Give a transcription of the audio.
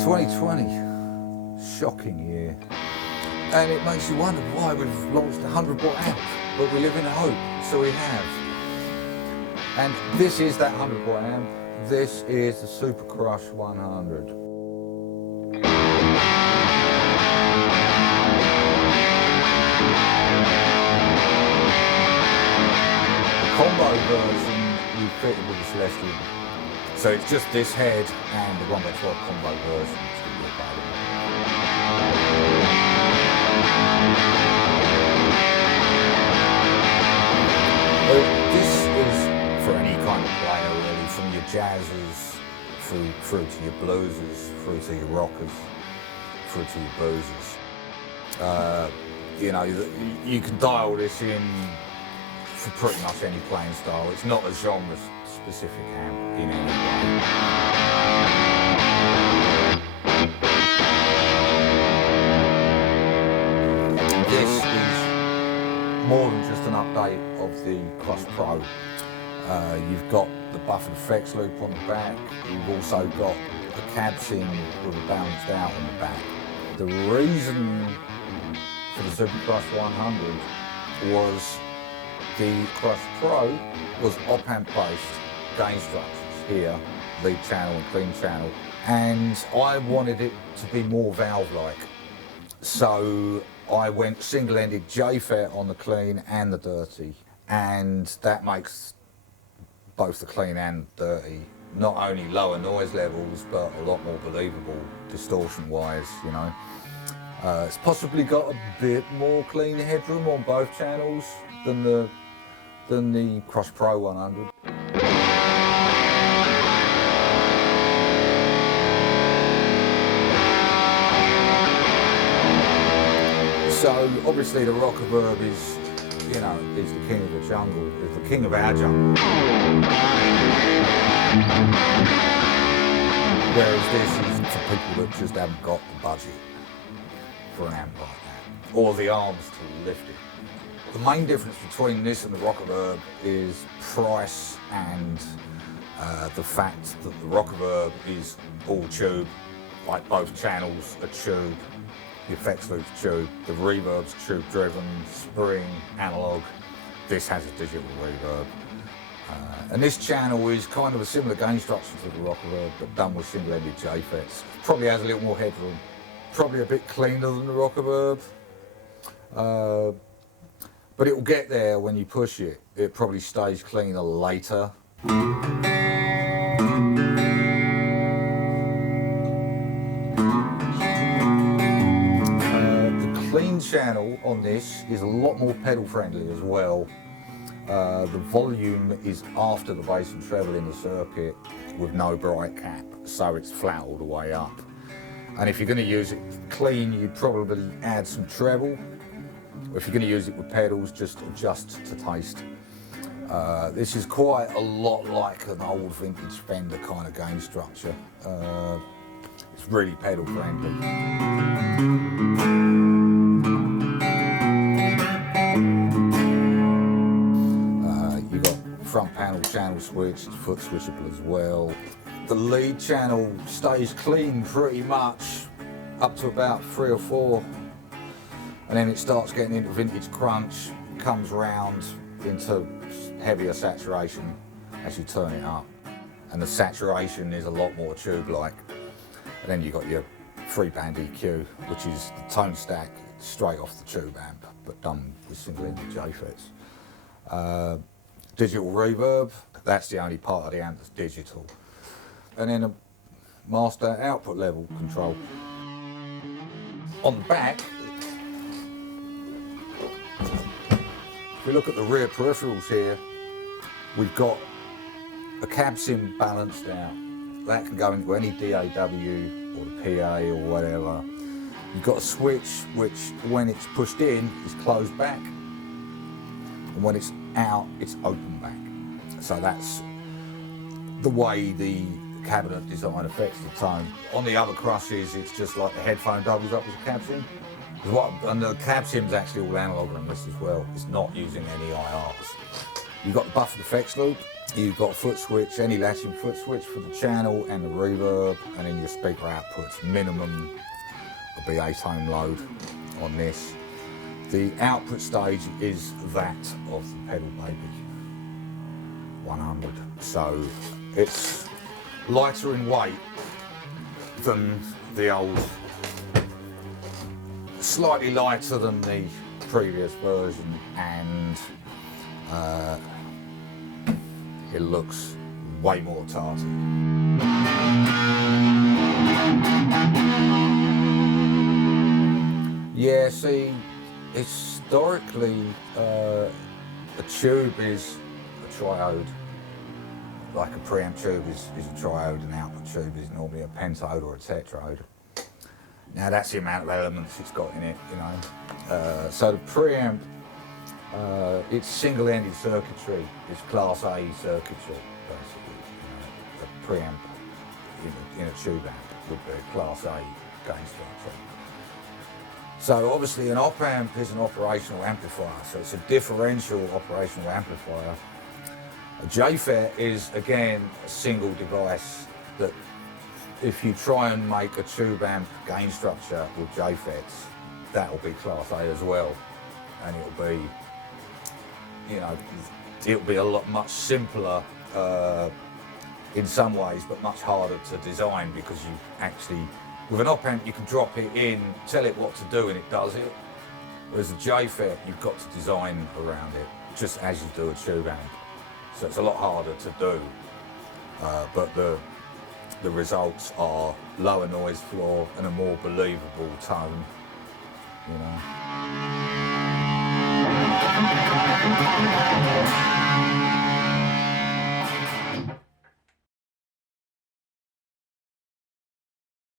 2020, shocking year. And it makes you wonder why we've launched a 100-watt amp, but we live in hope, so we have. And this is that 100-watt amp. This is the Super Crush 100. The combo version we fitted with the Celestial. So it's just this head and the 1x12 combo version that's going to be available. This is for any kind of player really, from your jazzers through to your bluesers, through to your rockers, through to your boozers. You know, you can dial this in for pretty much any playing style. It's not a genre-specific amp in any way. This is more than just an update of the Crush Pro. You've got the buffered effects loop on the back. You've also got a cab sim with a balanced out on the back. The reason for the Super Crush 100 was the Crush Pro was op-amp based gain structures here, lead channel and clean channel, and I wanted it to be more valve-like. So I went single-ended JFET on the clean and the dirty, and that makes both the clean and dirty not only lower noise levels, but a lot more believable distortion-wise, you know. It's possibly got a bit more clean headroom on both channels than the Crush Pro 100. So obviously the Rockerverb is, you know, is the king of the jungle, is the king of our jungle. Whereas this is for people that just haven't got the budget for an amp like that, or the arms to lift it. The main difference between this and the Rockerverb is price and the fact that the Rockerverb is all tube, like both channels are tube, the effects loop's tube, the reverb's tube driven, spring, analog. This has a digital reverb. And this channel is kind of a similar gain structure to the Rockerverb, but done with single-ended JFETs. Probably has a little more headroom. Probably a bit cleaner than the Rockerverb. But it will get there when you push it. It probably stays cleaner later. The clean channel on this is a lot more pedal friendly as well. The volume is after the bass and treble in the circuit with no bright cap, so it's flat all the way up. And if you're going to use it clean, you'd probably add some treble. If you're going to use it with pedals, just adjust to taste. This is quite a lot like an old vintage Fender kind of gain structure. It's really pedal friendly. You've got front panel channel switch, it's foot switchable as well. The lead channel stays clean pretty much up to about 3 or 4. And then it starts getting into vintage crunch, comes round into heavier saturation as you turn it up. And the saturation is a lot more tube-like. And then you've got your 3-band EQ, which is the tone stack straight off the tube amp, but done with single-ended JFETs. Digital reverb, that's the only part of the amp that's digital. And then a master output level control. On the back, if we look at the rear peripherals here, we've got a cab sim balanced out. That can go into any DAW or the PA or whatever. You've got a switch which, when it's pushed in, is closed back. And when it's out, it's open back. So that's the way the cabinet design affects the tone. On the other Crushes, it's just like the headphone doubles up as a cab sim. And the cab sim's actually all analog on this as well. It's not using any IRs. You've got the buffered effects loop, You've got foot switch, any latching foot switch for the channel and the reverb, and then your speaker outputs minimum will be 8 ohm load on this. The output stage is that of the Pedal Baby 100, so it's lighter in weight than the old, slightly lighter than the previous version, and it looks way more tarty. Yeah, see, historically a tube is a triode, like a preamp tube is a triode, an output tube is normally a pentode or a tetrode. Now that's the amount of elements it's got in it, you know. So the preamp, it's single-ended circuitry, it's class A circuitry, basically. You know, a preamp in a tube amp would be a class A gain structure. So obviously an op-amp is an operational amplifier, so it's a differential operational amplifier. A JFET is, again, a single device that if you try and make a tube amp gain structure with JFETs, that will be class A as well. And it'll be, you know, it'll be a lot much simpler in some ways, but much harder to design, because you actually, with an op-amp you can drop it in, tell it what to do and it does it. Whereas a JFET, you've got to design around it, just as you do a tube amp. So it's a lot harder to do, but the results are lower noise floor and a more believable tone, you know.